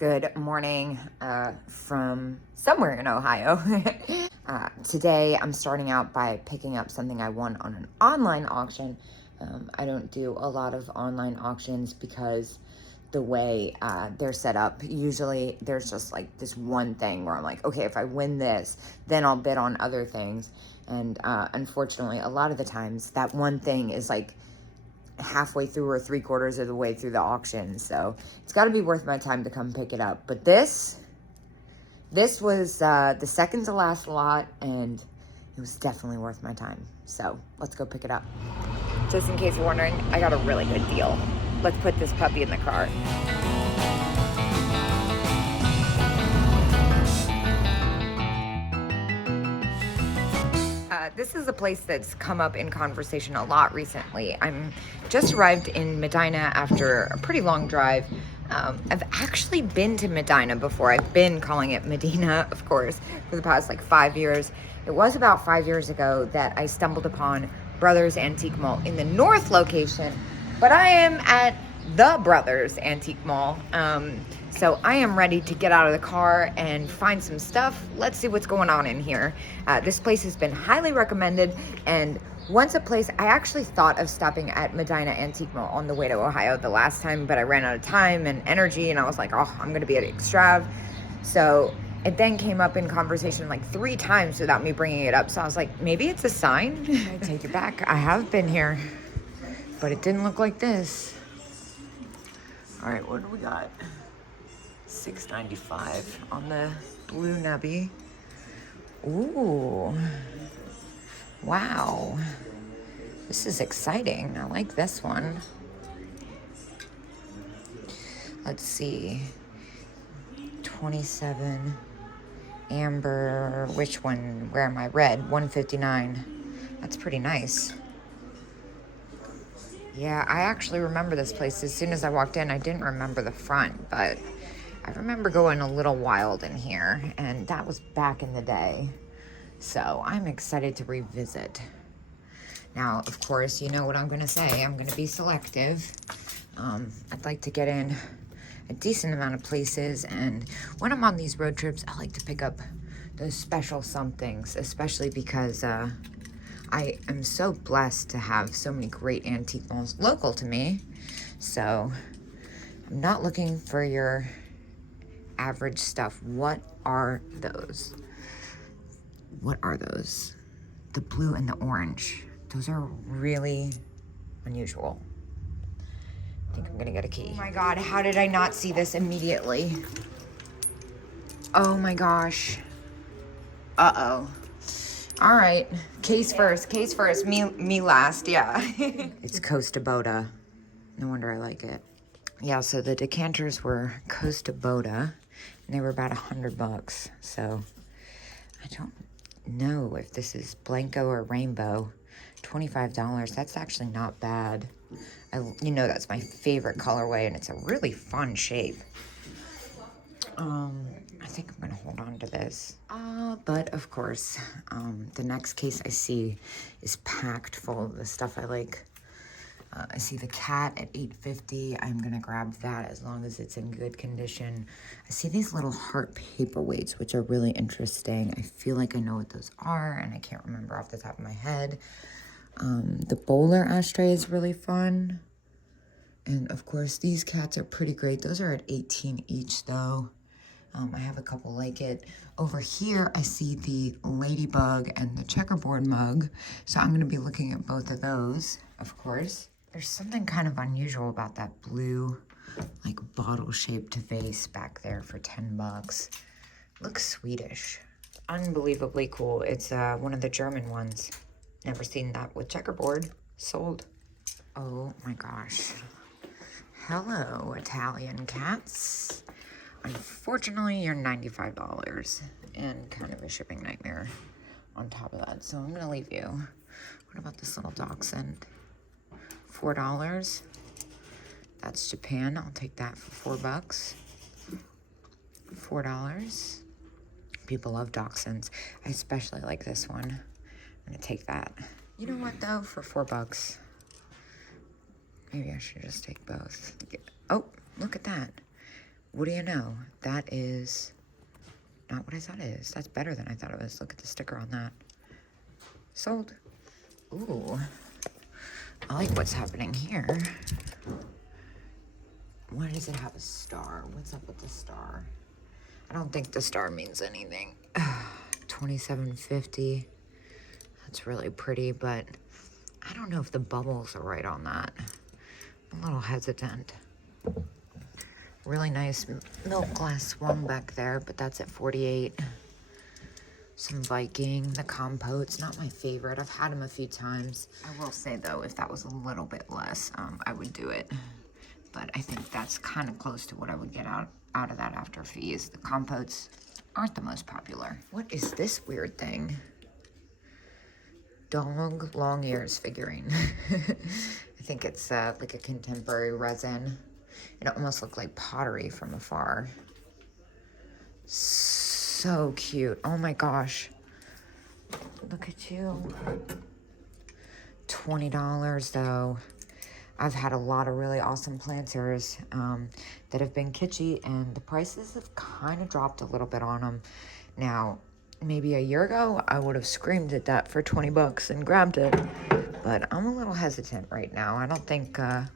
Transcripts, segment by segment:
Good morning from somewhere in Ohio. Today I'm starting out by picking up something I won on an online auction. I don't do a lot of online auctions because the way they're set up, usually there's just like this one thing where I'm like, okay, if I win this, then I'll bid on other things. And unfortunately, a lot of the times that one thing is like halfway through or 3/4 of the way through the auction, so it's got to be worth my time to come pick it up. But this was the second to last lot, and it was definitely worth my time, so let's go pick it up. Just in case you're wondering, I got a really good deal. Let's put this puppy in the car. This is a place that's come up in conversation a lot recently. I'm just arrived in Medina after a pretty long drive. I've actually been to Medina before. I've been calling it Medina, of course, for the past like 5 years. It was about 5 years ago that I stumbled upon Brothers Antique Mall in the north location, but I am at the Brothers Antique Mall. So I am ready to get out of the car and find some stuff. Let's see what's going on in here. This place has been highly recommended, and once a place, I actually thought of stopping at Medina Antique Mall on the way to Ohio the last time, but I ran out of time and energy, and I was like, oh, I'm gonna be at Extrav. So it then came up in conversation like 3 times without me bringing it up. So I was like, maybe it's a sign. I take it back. I have been here, but it didn't look like this. All right, what do we got? $6.95 on the blue nubby. Ooh, wow. This is exciting. I like this one. Let's see. 27 amber. Which one? Where am I? Red. 159. That's pretty nice. Yeah, I actually remember this place. As soon as I walked in, I didn't remember the front, but I remember going a little wild in here, and that was back in the day. So I'm excited to revisit. Now, of course, you know what I'm going to say. I'm going to be selective. I'd like to get in a decent amount of places, and when I'm on these road trips, I like to pick up those special somethings, especially because I am so blessed to have so many great antique malls local to me. So I'm not looking for your average stuff. What are those? What are those? The blue and the orange. Those are really unusual. I think I'm gonna get a key. Oh my God, how did I not see this immediately? Oh my gosh. Uh-oh. All right, case first, me last, yeah. It's Costa Boda. No wonder I like it. Yeah, so the decanters were Costa Boda, and they were about $100. So I don't know if this is Blanco or Rainbow. $25. That's actually not bad. You know, that's my favorite colorway, and it's a really fun shape. I think I'm gonna hold on to this. But of course, the next case I see is packed full of the stuff I like. I see the cat at $8.50. I'm gonna grab that as long as it's in good condition. I see these little heart paperweights, which are really interesting. I feel like I know what those are, and I can't remember off the top of my head. The bowler ashtray is really fun. And of course, these cats are pretty great. Those are at $18 each though. I have a couple like it. Over here, I see the ladybug and the checkerboard mug. So I'm gonna be looking at both of those, of course. There's something kind of unusual about that blue, like bottle-shaped vase back there for $10. Looks Swedish. Unbelievably cool. It's one of the German ones. Never seen that with checkerboard. Sold. Oh my gosh. Hello, Italian cats. Unfortunately, you're $95 and kind of a shipping nightmare on top of that. So I'm gonna leave you. What about this little dachshund? $4. That's Japan. I'll take that for $4. $4. People love dachshunds. I especially like this one. I'm gonna take that. You know what though? For $4. Maybe I should just take both. Oh, look at that. what do you know? That is not what I thought it is. That's better than I thought it was. Look at the sticker on that. Sold. Ooh. I like what's happening here. Why does it have a star? What's up with the star? I don't think the star means anything. $27.50. That's really pretty, but I don't know if the bubbles are right on that. I'm a little hesitant. Really nice milk glass swung back there, but that's at $48. Some Viking, the compote's not my favorite. I've had them a few times. I will say though, if that was a little bit less, I would do it. But I think that's kind of close to what I would get out of that after fees. The compotes aren't the most popular. What is this weird thing? Dog long ears figurine. I think it's like a contemporary resin. It almost looked like pottery from afar. So cute. Oh my gosh. Look at you. $20 though. I've had a lot of really awesome planters that have been kitschy, and the prices have kind of dropped a little bit on them. Now, maybe a year ago, I would have screamed at that for 20 bucks and grabbed it, but I'm a little hesitant right now. I don't think, I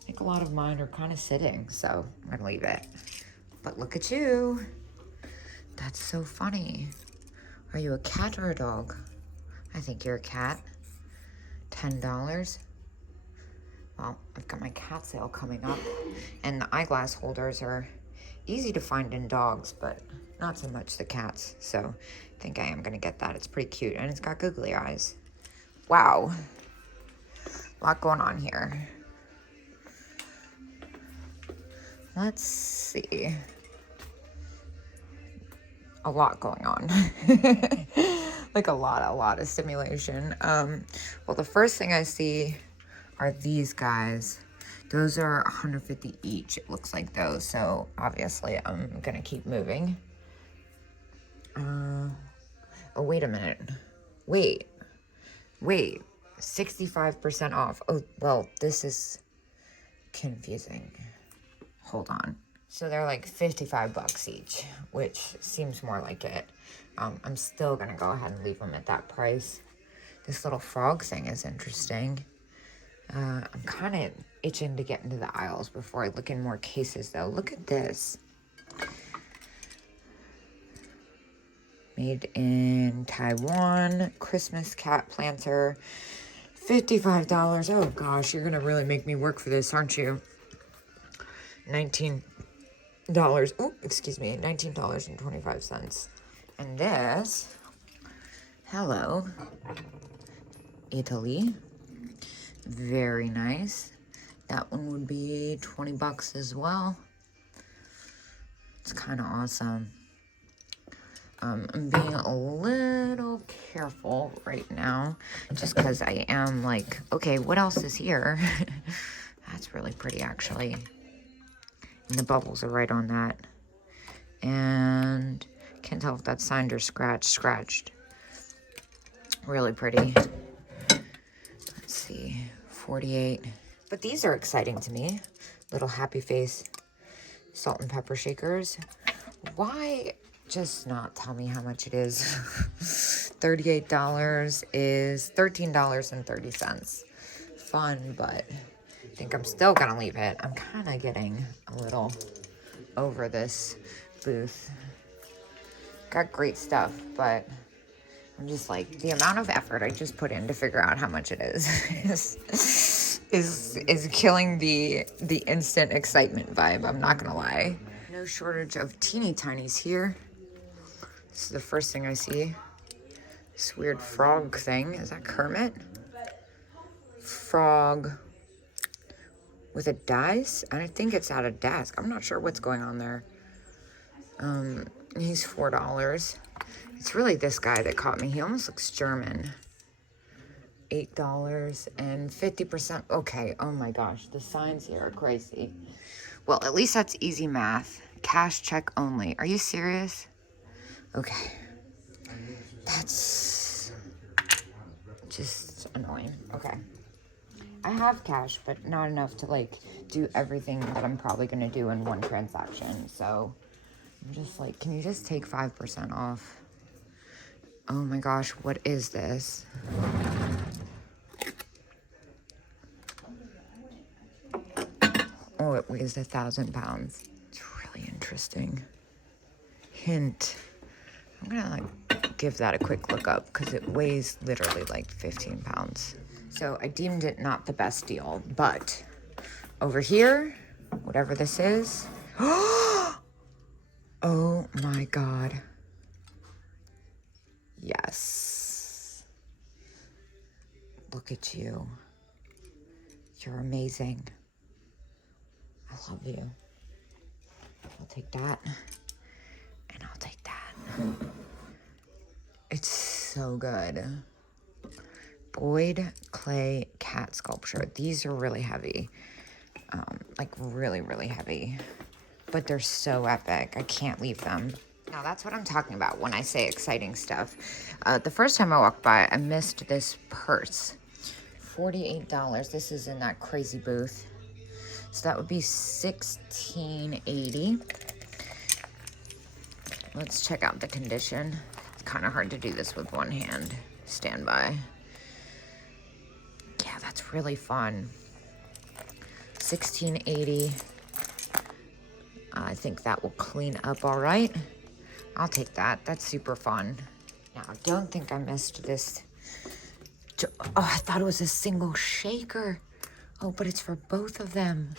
think a lot of mine are kind of sitting, so I'm gonna leave it. But look at you. That's so funny. Are you a cat or a dog? I think you're a cat. $10. Well, I've got my cat sale coming up, and the eyeglass holders are easy to find in dogs, but not so much the cats. So I think I am gonna get that. It's pretty cute, and it's got googly eyes. Wow, a lot going on here. Let's see. A lot going on. Like a lot of stimulation. Well, the first thing I see are these guys. Those are $150 each. It looks like those. So obviously I'm gonna keep moving. Oh, wait a minute. Wait. 65% off. Oh, well, this is confusing. Hold on. So they're like 55 bucks each, which seems more like it. I'm still gonna go ahead and leave them at that price. This little frog thing is interesting. I'm kind of itching to get into the aisles before I look in more cases though. Look at this. Made in Taiwan, Christmas cat planter, $55. Oh gosh, you're gonna really make me work for this, aren't you? $19. Oh, excuse me, $19.25. And this, hello, Italy. Very nice. That one would be 20 bucks as well. It's kind of awesome. I'm being a little careful right now just because I am like, okay, what else is here? That's really pretty actually. And the bubbles are right on that. And can't tell if that's signed or scratched. Really pretty. Let's see, 48. But these are exciting to me. Little happy face salt and pepper shakers. Why just not tell me how much it is? $38 is $13.30. Fun, but I think I'm still gonna leave it. I'm kind of getting a little over this booth. Got great stuff, but I'm just like, the amount of effort I just put in to figure out how much it is killing the instant excitement vibe. I'm not gonna lie. No shortage of teeny tinies here. This is the first thing I see. This weird frog thing. Is that Kermit? Frog with a dice? I think it's at a desk. I'm not sure what's going on there. He's $4. It's really this guy that caught me. He almost looks German. $8 and 50%. Okay, oh my gosh, the signs here are crazy. Well, at least that's easy math. Cash check only. Are you serious? Okay. That's just annoying. Okay. I have cash, but not enough to like do everything that I'm probably gonna do in one transaction. So I'm just like, can you just take 5% off? Oh my gosh, what is this? Oh, it weighs 1,000 pounds. It's really interesting. Hint. I'm gonna like give that a quick look up because it weighs literally like 15 pounds. So I deemed it not the best deal, but over here, whatever this is. Oh my God. Yes. Look at you. You're amazing. I love you. I'll take that. And I'll take that. It's so good. Boyd clay cat sculpture. These are really heavy. Like really, really heavy. But they're so epic. I can't leave them. Now that's what I'm talking about when I say exciting stuff. The first time I walked by, I missed this purse. $48. This is in that crazy booth. So that would be $16.80. Let's check out the condition. It's kind of hard to do this with one hand. Stand by. Yeah, that's really fun. $16.80. I think that will clean up all right. I'll take that. That's super fun. Now, I don't think I missed this. Oh, I thought it was a single shaker. Oh, but it's for both of them.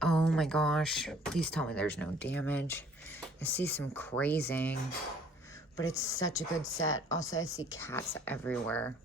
Oh my gosh. Please tell me there's no damage. I see some crazing, but it's such a good set. Also, I see cats everywhere.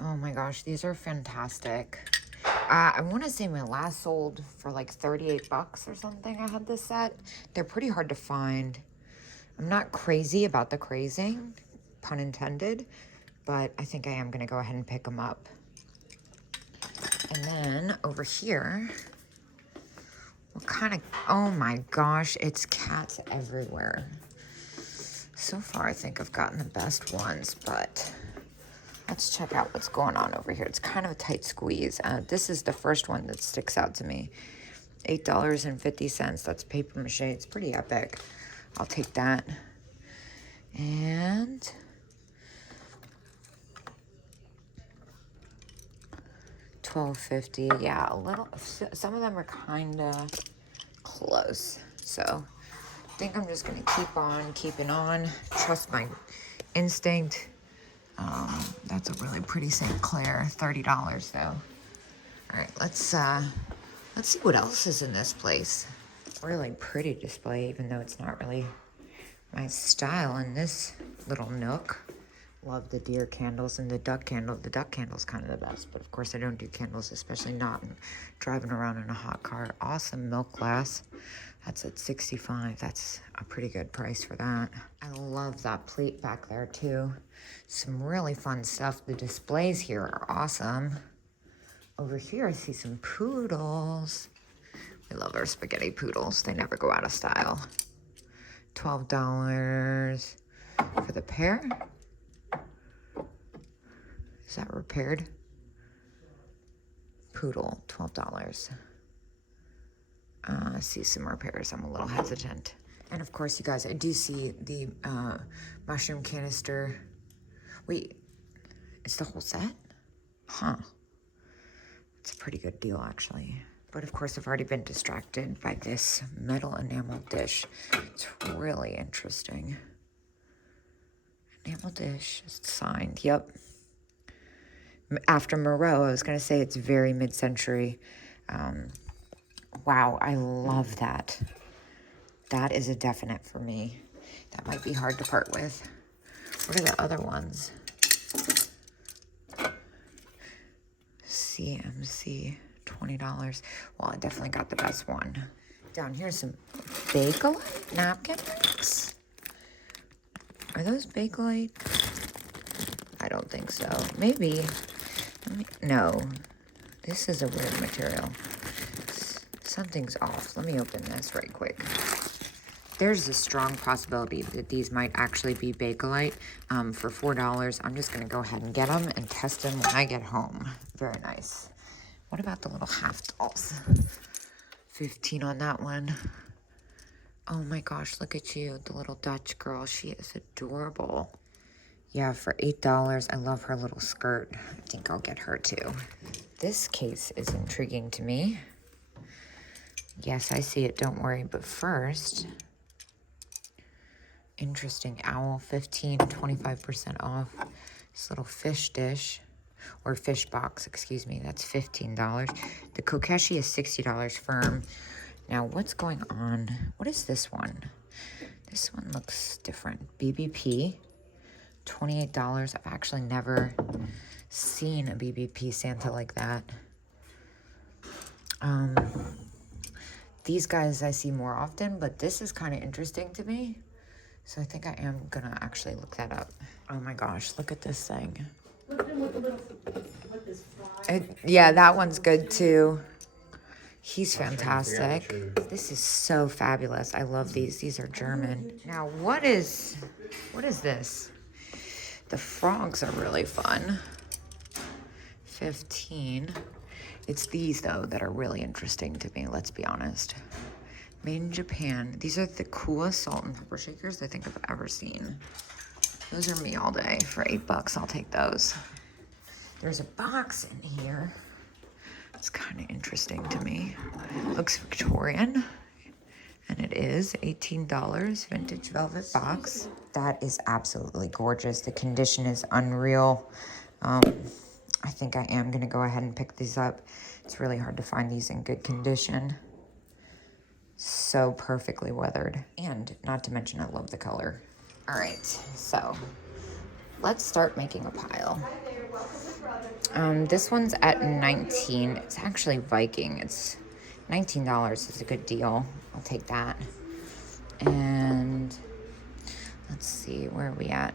Oh my gosh, these are fantastic. I want to say my last sold for like 38 bucks or something. I had this set. They're pretty hard to find. I'm not crazy about the crazing, pun intended, but I think I am going to go ahead and pick them up. And then over here, what kind of, oh my gosh, it's cats everywhere. So far, I think I've gotten the best ones, but let's check out what's going on over here. It's kind of a tight squeeze. This is the first one that sticks out to me. $8.50. That's paper mache. It's pretty epic. I'll take that. And $12.50. Yeah, a little. Some of them are kind of close. So I think I'm just going to keep on keeping on. Trust my instinct. That's a really pretty St. Clair. $30 though. All right, let's see what else is in this place. Really pretty display, even though it's not really my style in this little nook. Love the deer candles and the duck candle. The duck candle's kind of the best, but of course I don't do candles, especially not driving around in a hot car. Awesome milk glass. That's at $65. That's a pretty good price for that. I love that plate back there too. Some really fun stuff. The displays here are awesome. Over here I see some poodles. We love our spaghetti poodles. They never go out of style. $12 for the pair. Is that repaired? Poodle, $12. I see some repairs. I'm a little hesitant. And of course, you guys, I do see the mushroom canister. Wait, it's the whole set? Huh. It's a pretty good deal, actually. But of course, I've already been distracted by this metal enamel dish. It's really interesting. Enamel dish, it's signed, yep. After Moreau, I was going to say it's very mid-century. Wow, I love that. That is a definite for me. That might be hard to part with. What are the other ones? CMC, $20. Well, I definitely got the best one. Down here's some Bakelite napkin racks. Are those Bakelite? I don't think so. Maybe. No. This is a weird material. Something's off. Let me open this right quick. There's a strong possibility that these might actually be Bakelite for $4. I'm just gonna go ahead and get them and test them when I get home. Very nice. What about the little half dolls? 15 on that one. Oh my gosh, look at you, the little Dutch girl. She is adorable. Yeah, for $8, I love her little skirt. I think I'll get her too. This case is intriguing to me. Yes, I see it, don't worry. But first, interesting owl, 25% off. This little fish dish, or fish box, excuse me, that's $15. The Kokeshi is $60 firm. Now, what's going on? What is this one? This one looks different. BBP, $28. I've actually never seen a BBP Santa like that. These guys I see more often, but this is kind of interesting to me. So I think I am gonna actually look that up. Oh my gosh, look at this thing. Yeah, that one's good too. He's fantastic. This is so fabulous. I love these. These are German. Now, what is this? The frogs are really fun. 15. It's these, though, that are really interesting to me, let's be honest. Made in Japan. These are the coolest salt and pepper shakers I think I've ever seen. Those are me all day. For $8, I'll take those. There's a box in here. It's kind of interesting to me. Looks Victorian, and it is $18, vintage velvet box. That is absolutely gorgeous. The condition is unreal. I think I am gonna go ahead and pick these up. It's really hard to find these in good condition. So perfectly weathered, and not to mention I love the color. All right, so let's start making a pile. This one's at 19. It's actually Viking. It's $19 is a good deal. I'll take that. And let's see, where are we at?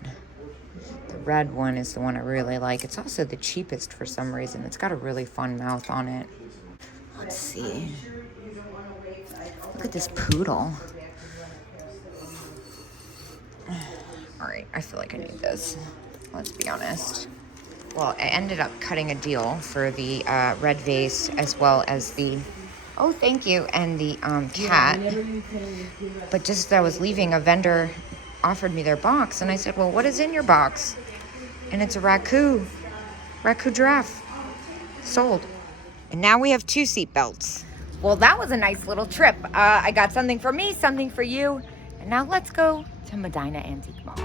The red one is the one I really like. It's also the cheapest for some reason. It's got a really fun mouth on it. Let's see. Look at this poodle. All right, I feel like I need this. Let's be honest. Well, I ended up cutting a deal for the red vase as well as the, oh, thank you, and the cat. But just as I was leaving, a vendor offered me their box, and I said, well, what is in your box? And it's a raccoon giraffe. Sold. And now we have 2 seat belts. Well, that was a nice little trip. I got something for me, something for you. And now let's go to Medina Antique Mall.